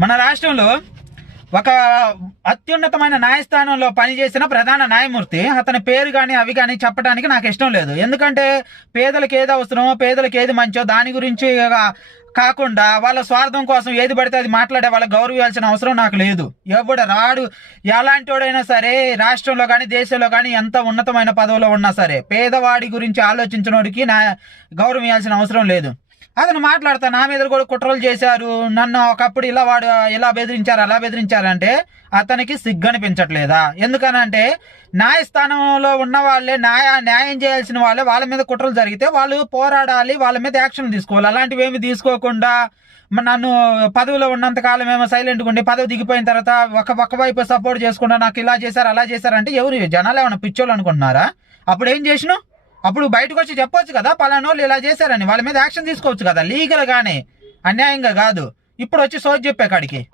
మన రాష్ట్రంలో ఒక అత్యున్నతమైన న్యాయస్థానంలో పనిచేసిన ప్రధాన న్యాయమూర్తి అతని పేరు కానీ అవి కానీ చెప్పడానికి నాకు ఇష్టం లేదు. ఎందుకంటే పేదలకు ఏది అవసరమో పేదలకు ఏది మంచో దాని గురించి కాకుండా వాళ్ళ స్వార్థం కోసం ఏది పడితే అది మాట్లాడే వాళ్ళకి గౌరవించాల్సిన అవసరం నాకు లేదు. ఎవడు రాడు ఎలాంటివాడైనా సరే రాష్ట్రంలో కానీ దేశంలో కానీ ఎంత ఉన్నతమైన పదవిలో ఉన్నా సరే పేదవాడి గురించి ఆలోచించినోడికి నా గౌరవించాల్సిన అవసరం లేదు. అతను మాట్లాడతా నా మీద కూడా కుట్రలు చేశారు. నన్ను ఒకప్పుడు ఇలా వాడు ఇలా బెదిరించారు అలా బెదిరించారంటే అతనికి సిగ్గు అనిపించట్లేదా ఎందుకనంటే న్యాయస్థానంలో ఉన్న వాళ్ళే న్యాయ న్యాయం చేయాల్సిన వాళ్ళే వాళ్ళ మీద కుట్రలు జరిగితే వాళ్ళు పోరాడాలి వాళ్ళ మీద యాక్షన్ తీసుకోవాలి. అలాంటివి ఏమి తీసుకోకుండా నన్ను పదవిలో ఉన్నంత కాలం ఏమో సైలెంట్గా ఉండి పదవి దిగిపోయిన తర్వాత ఒక ఒక వైపు సపోర్ట్ చేసుకుంటా నాకు ఇలా చేశారు అలా చేశారంటే ఎవరు జనాలు ఏమైనా పిచ్చోళ్ళు అనుకుంటున్నారా? అప్పుడు ఏం చేసినావు? అప్పుడు బయటకు వచ్చి చెప్పొచ్చు కదా పలానోళ్ళు ఇలా చేశారని. వాళ్ళ మీద యాక్షన్ తీసుకోవచ్చు కదా లీగల్గానే అన్యాయంగా కాదు. ఇప్పుడు వచ్చి సోది చెప్పే కాడికి.